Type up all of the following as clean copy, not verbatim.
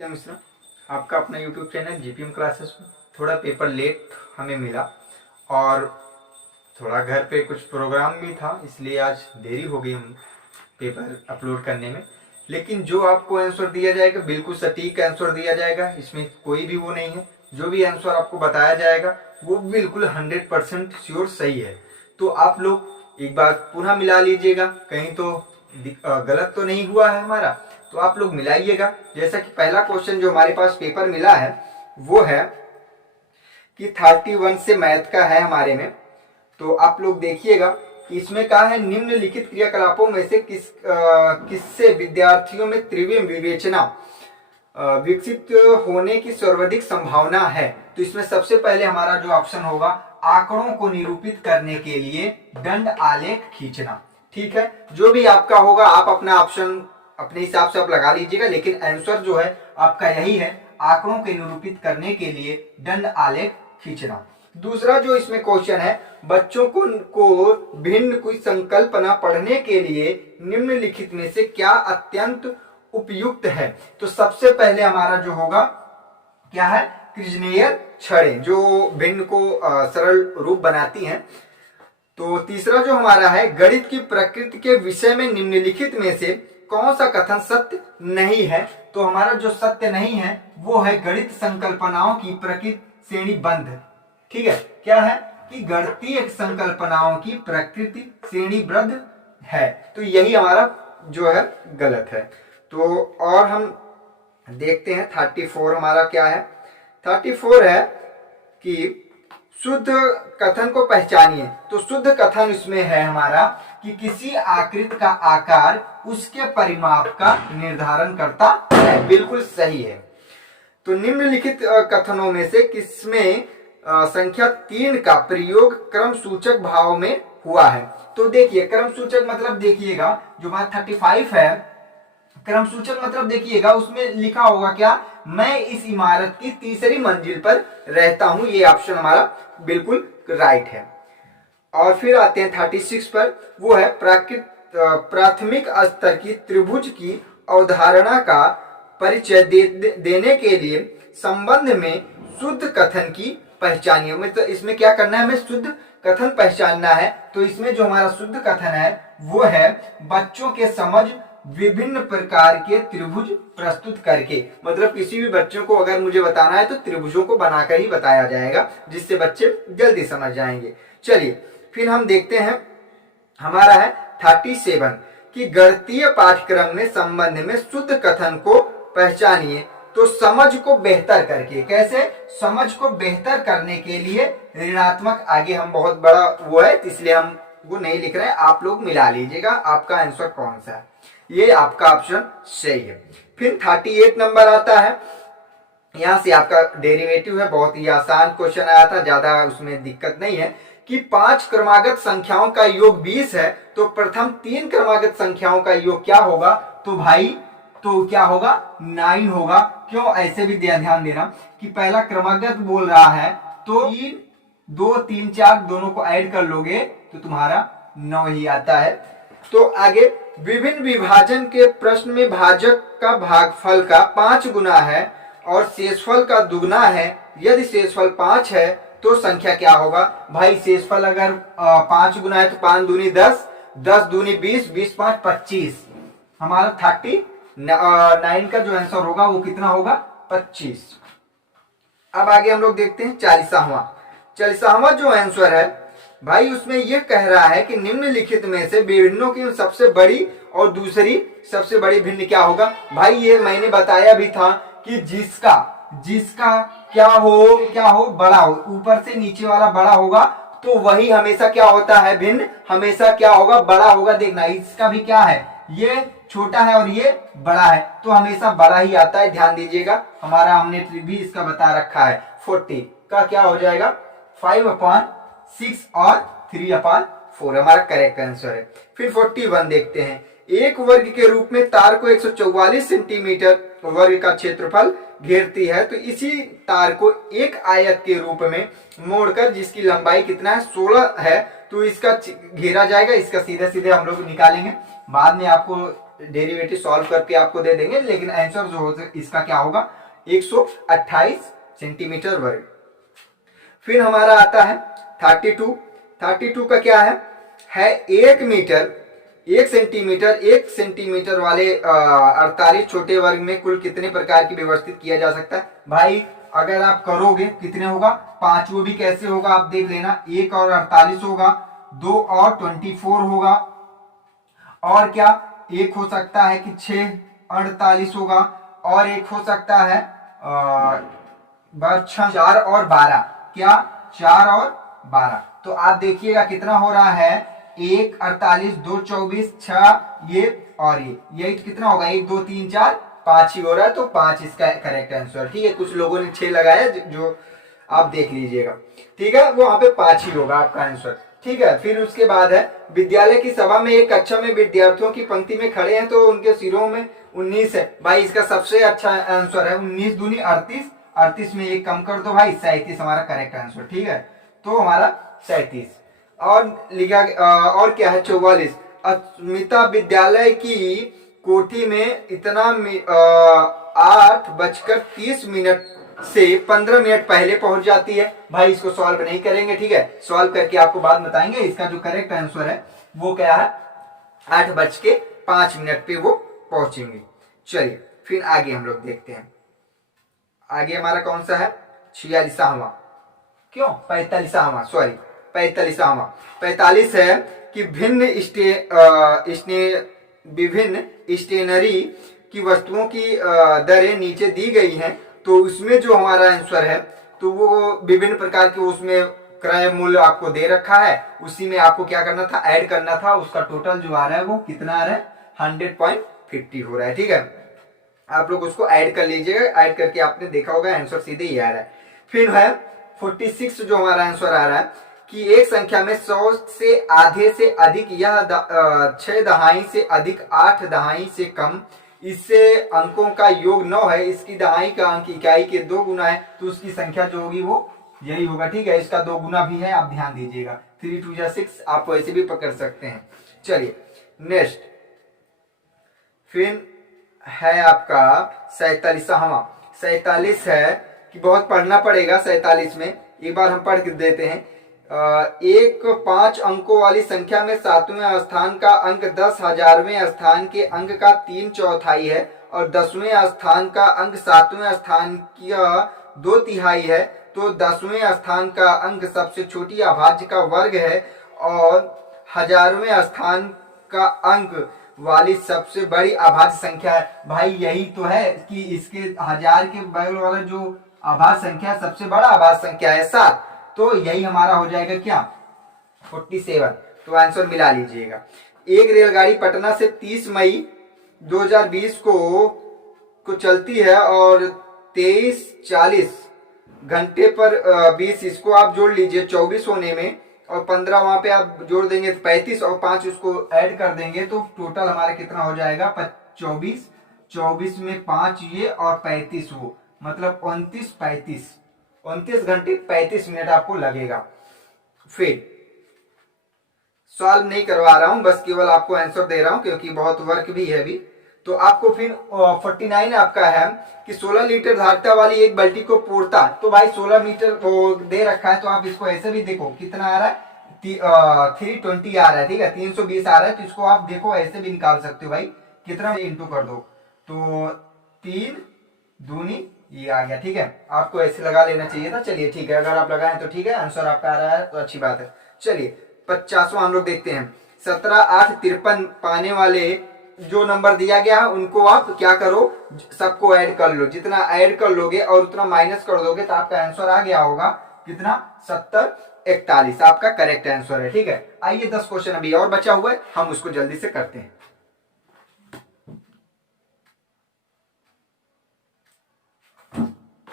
क्या मिश्रा, आपका अपना यूट्यूब चैनल जीपीएम क्लासेस में थोड़ा पेपर लेट हमें मिला और थोड़ा घर पे कुछ प्रोग्राम भी था, इसलिए आज देरी हो गई हम पेपर अपलोड करने में। लेकिन जो आपको आंसर दिया जाएगा बिल्कुल सटीक आंसर दिया जाएगा, इसमें कोई भी वो नहीं है। जो भी आंसर आपको बताया जाएगा वो बिल्कुल 100% श्योर सही है। तो आप लोग एक बार पुनः मिला लीजिएगा, कहीं तो गलत तो नहीं हुआ है हमारा, तो आप लोग मिलाइएगा। जैसा कि पहला क्वेश्चन जो हमारे पास पेपर मिला है वो है कि 31 से मैथ का है हमारे में। तो आप लोग देखिएगा कि इसमें कहा है निम्नलिखित क्रियाकलापों में से किससे विद्यार्थियों में त्रिविम विवेचना विकसित होने की सर्वाधिक संभावना है। तो इसमें सबसे पहले हमारा जो ऑप्शन होगा, आंकड़ों को निरूपित करने के लिए दंड आलेख खींचना। ठीक है, जो भी आपका होगा आप अपना ऑप्शन अपने हिसाब से आप लगा लीजिएगा, लेकिन आंसर जो है आपका यही है, आंकड़ों के निरूपित करने के लिए दंड आलेख खींचना। दूसरा जो इसमें क्वेश्चन है, बच्चों को भिन्न कोई संकल्पना पढ़ने के लिए निम्नलिखित में से क्या अत्यंत उपयुक्त है। तो सबसे पहले हमारा जो होगा क्या है, क्रिजनेयर छड़ें जो भिन्न को सरल रूप बनाती हैं। तो तीसरा जो हमारा है, गणित की प्रकृति के विषय में निम्नलिखित में से कौन सा कथन सत्य नहीं है। तो हमारा जो सत्य नहीं है वो है गणित संकल्पनाओं की प्रकृति श्रेणीबद्ध। ठीक है, क्या है कि गणितीय संकल्पनाओं की प्रकृति श्रेणीबद्ध है, तो यही हमारा जो है गलत है। तो और हम देखते हैं 34 हमारा क्या है। 34 है कि शुद्ध कथन को पहचानिए। तो शुद्ध कथन इसमें है हमारा कि किसी आकृति का आकार उसके परिमाप का निर्धारण करता है, बिल्कुल सही है। तो निम्नलिखित कथनों में से किसमें संख्या 3 का प्रयोग क्रम सूचक भाव में हुआ है। तो देखिए क्रम सूचक मतलब देखिएगा जो हमारा 35 है, क्रम सूचक मतलब देखिएगा उसमें लिखा होगा क्या, मैं इस इमारत की तीसरी मंजिल पर रहता हूं। ये ऑप्शन हमारा बिल्कुल राइट है। और फिर आते हैं 36 पर, वो है प्राथमिक स्तर की त्रिभुज की अवधारणा का परिचय देने के लिए संबंध में शुद्ध कथन की पहचानिए। मतलब इसमें क्या करना है, हमें शुद्ध कथन पहचानना है। तो इसमें जो हमारा शुद्ध कथन है वो है बच्चों के समझ विभिन्न प्रकार के त्रिभुज प्रस्तुत करके। मतलब किसी भी बच्चों को अगर मुझे बताना है तो त्रिभुजों को बनाकर ही बताया जाएगा, जिससे बच्चे जल्दी समझ जाएंगे। चलिए फिर हम देखते हैं, हमारा है 37 कि गणितीय पाठ्यक्रम में संबंध में शुद्ध कथन को पहचानिए। तो समझ को बेहतर करके, कैसे, समझ को बेहतर करने के लिए ऋणात्मक, आगे हम बहुत बड़ा वो है इसलिए हम वो नहीं लिख रहे हैं, आप लोग मिला लीजिएगा आपका आंसर कौन सा है। ये आपका ऑप्शन सही है। फिर 38 नंबर आता है, यहां से आपका डेरिवेटिव है, बहुत ही आसान क्वेश्चन आया था, ज्यादा उसमें दिक्कत नहीं है कि 5 क्रमागत संख्याओं का योग 20 है, तो प्रथम 3 क्रमागत संख्याओं का योग क्या होगा। तो भाई तो क्या होगा, 9 होगा। क्यों, ऐसे भी ध्यान देना कि पहला क्रमागत बोल रहा है तो 3 2 3 4 दोनों को ऐड कर लोगे तो तुम्हारा 9 ही आता है। तो आगे, विभिन्न विभाजन के प्रश्न में भाजक का भागफल का 5 गुना है और शेषफल का दुगना है। यदि शेषफल 5 है तो संख्या क्या होगा। भाई शेषफल अगर 5 गुना है तो 5 दूनी 10, 10 दूनी 20, 20 5 25, हमारा 39 का जो आंसर होगा वो कितना होगा, 25। अब आगे हम लोग देखते हैं 40वां जो आंसर है भाई, उसमें यह कह रहा है कि निम्नलिखित में से विभिन्नों की सबसे बड़ी और दूसरी सबसे बड़ी भिन्न क्या होगा। भाई ये मैंने बताया भी था कि जिसका क्या हो बड़ा हो, ऊपर से नीचे वाला बड़ा होगा तो वही हमेशा क्या होता है, भिन्न हमेशा क्या होगा, बड़ा होगा। देखना इसका भी क्या है, ये छोटा है और ये बड़ा है, तो हमेशा बड़ा ही आता है, ध्यान दीजिएगा। हमारा हमने भी इसका बता रखा है, 40 का क्या हो जाएगा, 5/6 और 3/4 हमारा करेक्ट आंसर है। फिर 41 देखते हैं, एक वर्ग के रूप में तार को 144 सेंटीमीटर वर्ग का क्षेत्रफल घेरती है, तो इसी तार को एक आयत के रूप में मोड़कर जिसकी लंबाई कितना है, 16 है, तो इसका घेरा जाएगा। इसका सीधे सीधे हम लोग निकालेंगे, बाद में आपको डेरिवेटिव सॉल्व करके आपको दे देंगे, लेकिन आंसर जो हो इसका क्या होगा 128 सेंटीमीटर वर्ग। फिर हमारा आता है 32। 32 का क्या है 1 मीटर 1 सेंटीमीटर वाले 48 छोटे वर्ग में कुल कितने प्रकार की व्यवस्थित किया जा सकता है। भाई अगर आप करोगे कितने होगा 5, वो भी कैसे होगा आप देख लेना, 1 और 48 होगा, 2 और 24 होगा, और क्या एक हो सकता है कि 6 48 होगा, और एक हो सकता है 4 और 12, क्या 4 और 12। तो आप देखिएगा कितना हो रहा है 1 48 2 24 6 ये और ये कितना होगा 1 2 3 4 5 ही हो रहा है, तो 5 इसका करेक्ट आंसर। ठीक है, कुछ लोगों ने 6 लगाया जो आप देख लीजिएगा। ठीक है, वो वहां पे 5 ही होगा आपका आंसर। ठीक है, फिर उसके बाद है विद्यालय की सभा में एक कक्षा में विद्यार्थियों की पंक्ति में खड़े हैं तो उनके सिरों में 19 है। भाई इसका सबसे अच्छा आंसर है 19 दूनी 38, 38 में एक कम कर दो भाई 37 हमारा करेक्ट आंसर। ठीक है, तो हमारा 37। और लिखा और क्या है 44, अस्मिता विद्यालय की कोठी में इतना 8:30 से 15 मिनट पहले पहुंच जाती है। भाई इसको सॉल्व नहीं करेंगे, ठीक है, सॉल्व करके आपको बाद बताएंगे। इसका जो करेक्ट आंसर है वो क्या है 8:05 पे वो पहुंचेंगे। चलिए फिर आगे हम लोग देखते हैं। आगे हमारा कौन सा है 46वां, क्यों 45वां, सॉरी 45वां। 45 है कि विभिन्न स्टेशनरी की वस्तुओं की दरें नीचे दी गई हैं, तो उसमें जो हमारा आंसर है तो वो विभिन्न प्रकार के उसमें क्रय मूल्य आपको दे रखा है, उसी में आपको क्या करना था ऐड करना था। उसका टोटल जो आ रहा है वो कितना आ रहा है 100.50 हो रहा है। ठीक है, आप लोग उसको ऐड कर लीजिएगा, ऐड करके आपने देखा होगा आंसर सीधे ही आ रहा है। फिर है 46 जो हमारा आंसर आ रहा है कि एक संख्या में 100 से आधे से अधिक, यह 6 दहाई से अधिक 8 दहाई से कम, इससे अंकों का योग 9 है, इसकी दहाई का अंक इकाई के 2 गुना है, तो उसकी संख्या जो होगी वो यही होगा। ठीक है, इसका 2 गुना भी है, आप ध्यान दीजिएगा। 3 2 जा 6 आप वैसे भी पकड़ सकते हैं। चलिए नेक्स्ट फिर है आपका 47वां। 47 है कि बहुत पढ़ना पड़ेगा 47 में, एक बार हम पढ़ के देते हैं। एक 5 अंकों वाली संख्या में 7वें स्थान का अंक 10,000वें स्थान के अंक का 3/4 है और 10वें स्थान का अंक 7वें स्थान का 2/3 है, तो 10वें स्थान का अंक सबसे छोटी अभाज्य का वर्ग है और 1000वें स्थान का अंक वाली सबसे बड़ी अभाज्य संख्या है। भाई यही तो है कि इसके 1000 के बगल वाला जो अभाज्य संख्या सबसे बड़ा अभाज्य संख्या है 7, तो यही हमारा हो जाएगा क्या 47। तो आंसर मिला लीजिएगा। एक रेलगाड़ी पटना से 30 मई 2020 को चलती है और 23:40 घंटे पर 20, इसको आप जोड़ लीजिए 24 होने में, और 15 वहां पे आप जोड़ देंगे तो 35 और 5 उसको ऐड कर देंगे तो टोटल हमारा कितना हो जाएगा 24, 24 में 5 ये और 35 वो, मतलब 29 घंटे 35 मिनट आपको लगेगा। फिर सॉल्व नहीं करवा रहा हूं, बस केवल आपको आंसर दे रहा हूं क्योंकि बहुत वर्क भी है अभी। तो आपको फिर 49 आपका है कि 16 लीटर धारिता वाली एक बाल्टी को पूर्ता, तो भाई 16 मीटर वो दे रखा है, तो आप इसको ऐसे भी देखो कितना आ रहा है 320 आ रहा है। ठीक है, 320 आ रहा है, तो इसको आप देखो ऐसे भी निकाल सकते हो भाई, कितना इंटू कर दो तो 3 दूनी ये आ गया। ठीक है, आपको ऐसे लगा लेना चाहिए था। चलिए ठीक है, अगर आप लगाएं तो ठीक है, आंसर आपका आ रहा है तो अच्छी बात है। चलिए 50वां हम लोग देखते हैं। 17,853 पाने वाले जो नंबर दिया गया है उनको आप क्या करो सबको ऐड कर लो, जितना ऐड कर लोगे और उतना माइनस कर दोगे तो आपका आंसर आ गया होगा कितना 7041 आपका करेक्ट आंसर है। ठीक है, आइए 10 क्वेश्चन अभी और बचा हुआ है, हम उसको जल्दी से करते हैं।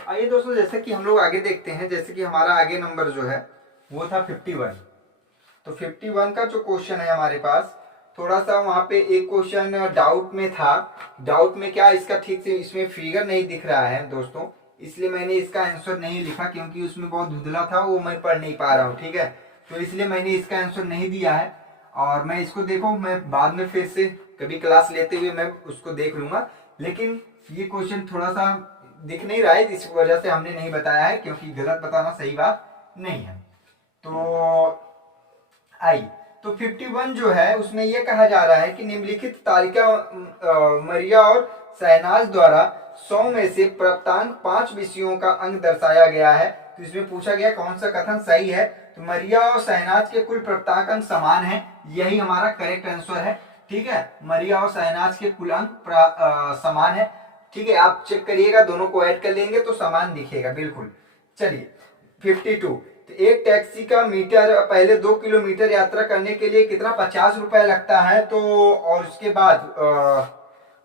आइए दोस्तों, जैसे कि हम लोग आगे देखते हैं, जैसे कि हमारा आगे नंबर जो है वो था 51। तो 51 का जो क्वेश्चन है हमारे पास, थोड़ा सा वहां पे एक क्वेश्चन डाउट में था। डाउट में क्या, इसका ठीक से इसमें फिगर नहीं दिख रहा है दोस्तों, इसलिए मैंने इसका आंसर नहीं लिखा क्योंकि उसमें बहुत धुंधला था, वो मैं पढ़ नहीं पा रहा हूँ। ठीक है, तो इसलिए मैंने इसका आंसर नहीं दिया है, और मैं इसको देखो मैं बाद में फिर से कभी क्लास लेते हुए मैं उसको देख लूंगा, लेकिन ये क्वेश्चन थोड़ा सा दिख नहीं रहा है, इस वजह से हमने नहीं बताया है, क्योंकि गलत बताना सही बात नहीं है। तो आई तो 51 जो है उसमें यह कहा जा रहा है कि निम्नलिखित तालिका मरिया और शहनाज द्वारा 100 में से प्राप्तांक 5 विषयों का अंक दर्शाया गया है। तो इसमें पूछा गया कौन सा कथन सही है। तो मरिया और शहनाज के कुल प्राप्तांक अंक समान है, यही हमारा करेक्ट आंसर है। ठीक है, मरिया और शहनाज के कुल अंक समान है। ठीक है, आप चेक करिएगा, दोनों को ऐड कर लेंगे तो समान दिखेगा बिल्कुल। चलिए 52, तो एक टैक्सी का मीटर पहले 2 किलोमीटर यात्रा करने के लिए कितना 50 रुपए लगता है। तो और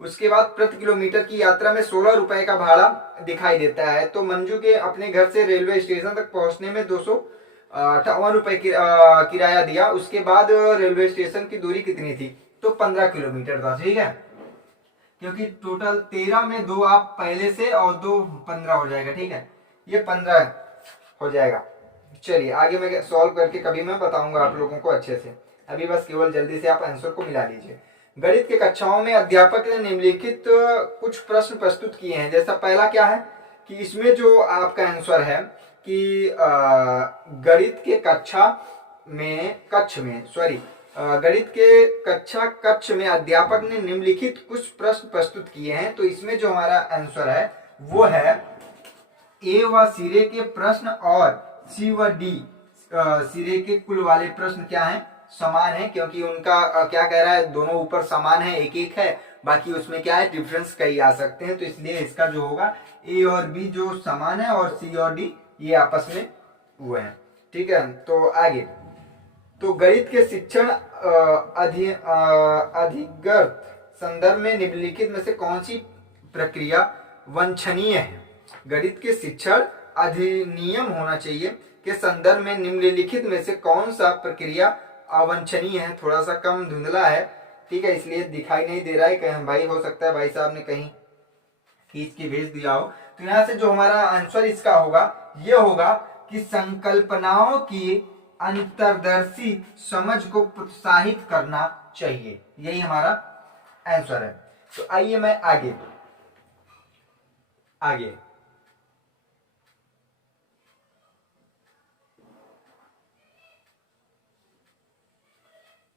उसके बाद प्रति किलोमीटर की यात्रा में 16 रुपए का भाड़ा दिखाई देता है। तो मंजू के अपने घर से रेलवे स्टेशन तक पहुंचने में 258 रुपए किराया दिया। उसके बाद रेलवे स्टेशन की दूरी कितनी थी, तो 15 किलोमीटर था। ठीक है, क्योंकि टोटल 13 में 2 आप पहले से और 2 15 हो जाएगा। ठीक है, ये 15 हो जाएगा। चलिए आगे मैं सॉल्व करके कभी मैं बताऊंगा आप लोगों को अच्छे से, अभी बस केवल जल्दी से आप आंसर को मिला लीजिए। गणित के कक्षाओं में अध्यापक ने निम्नलिखित कुछ प्रश्न प्रस्तुत किए हैं। जैसा पहला क्या है कि इसमें जो आपका आंसर है कि गणित के गणित के कक्ष में अध्यापक ने निम्नलिखित कुछ प्रश्न प्रस्तुत किए हैं। तो इसमें जो हमारा आंसर है वो है ए व सिरे के प्रश्न और सी व डी सिरे के कुल वाले प्रश्न क्या हैं, समान है। क्योंकि उनका क्या कह रहा है, दोनों ऊपर समान है, एक एक है, बाकी उसमें क्या है डिफरेंस कई आ सकते हैं। तो इसलिए इसका जो होगा ए और बी जो समान है और सी और डी ये आपस में हुए हैं। ठीक है, तो आगे तो गणित के शिक्षण अधिगत संदर्भ में निम्नलिखित में से कौन सी प्रक्रिया वांछनीय है। गणित के शिक्षण अधिनियम होना चाहिए के संदर्भ में निम्नलिखित में से कौन सा प्रक्रिया अवांछनीय है। थोड़ा सा कम धुंधला है, ठीक है, इसलिए दिखाई नहीं दे रहा है। कहीं भाई हो सकता है भाई साहब ने कहीं खींच के भेज दिया हो। तो यहाँ से जो हमारा आंसर इसका होगा ये होगा कि संकल्पनाओं की अंतर्दर्शी समझ को प्रोत्साहित करना चाहिए, यही हमारा आंसर है। तो आइए मैं आगे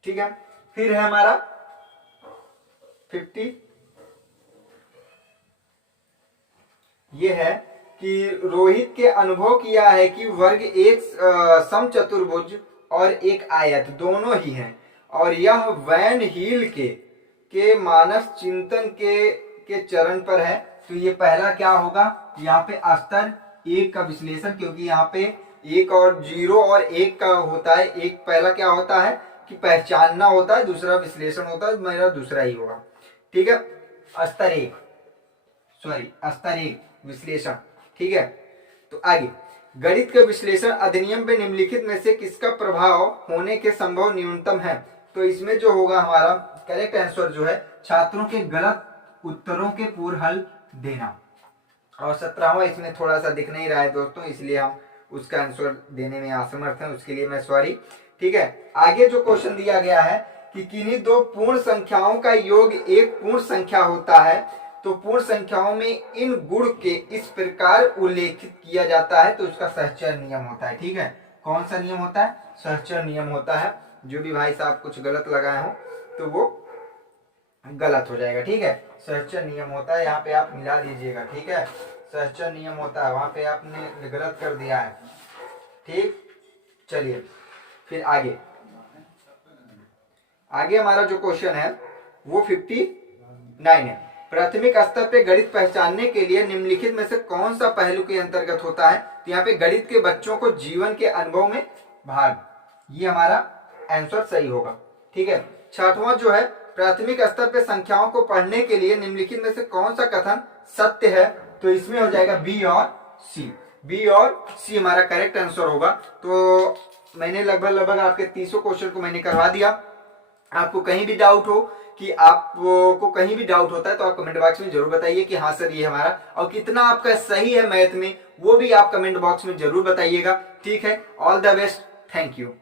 ठीक है, फिर है हमारा 50। ये है कि रोहित के अनुभव किया है कि वर्ग एक समचतुर्भुज और एक आयत दोनों ही हैं और यह वैन हील के मानस चिंतन के चरण पर है। तो ये पहला क्या होगा, यहाँ पे स्तर 1 का विश्लेषण, क्योंकि यहाँ पे 1 और 0 और 1 का होता है। एक पहला क्या होता है कि पहचानना होता है, दूसरा विश्लेषण होता है, मेरा दूसरा ही होगा। ठीक है, स्तर 1 विश्लेषण। ठीक है, तो आगे गणित के विश्लेषण अधिनियम पे निम्नलिखित में से किसका प्रभाव होने के संभव न्यूनतम है। तो इसमें जो होगा हमारा करेक्ट आंसर जो है छात्रों के गलत उत्तरों के पूर्व हल देना। और 17वां इसमें थोड़ा सा दिख नहीं रहा है दोस्तों, इसलिए हम उसका आंसर देने में असमर्थ हैं, उसके लिए मैं सॉरी। ठीक है, आगे जो क्वेश्चन दिया गया है कि किन्हीं दो पूर्ण संख्याओं का योग एक पूर्ण संख्या होता है, तो पूर्ण संख्याओं में इन गुण के इस प्रकार उल्लेखित किया जाता है, तो उसका सहचर नियम होता है। ठीक है, कौन सा नियम होता है, सहचर नियम होता है। जो भी भाई साहब कुछ गलत लगाए हो तो वो गलत हो जाएगा। ठीक है, सहचर नियम होता है, यहाँ पे आप मिला दीजिएगा। ठीक है, सहचर नियम होता है, वहां पे आपने गलत कर दिया है। ठीक, चलिए फिर आगे हमारा जो क्वेश्चन है वो 59 है। प्राथमिक स्तर पे गणित पहचानने के लिए निम्नलिखित में से कौन सा पहलू के अंतर्गत होता है। तो यहाँ पे गणित के बच्चों को जीवन के अनुभव में भाग, ये हमारा आंसर सही होगा। ठीक है, 6वां जो है प्राथमिक स्तर पे संख्याओं को पढ़ने के लिए निम्नलिखित में से कौन सा कथन सत्य है। तो इसमें हो जाएगा बी और सी हमारा करेक्ट आंसर होगा। तो मैंने लगभग आपके 300 क्वेश्चन को मैंने करवा दिया। आपको कहीं भी डाउट हो कि आपको कहीं भी डाउट होता है तो आप कमेंट बॉक्स में जरूर बताइए कि हाँ सर ये हमारा, और कितना आपका सही है मैथ में वो भी आप कमेंट बॉक्स में जरूर बताइएगा। ठीक है, all the best, thank you.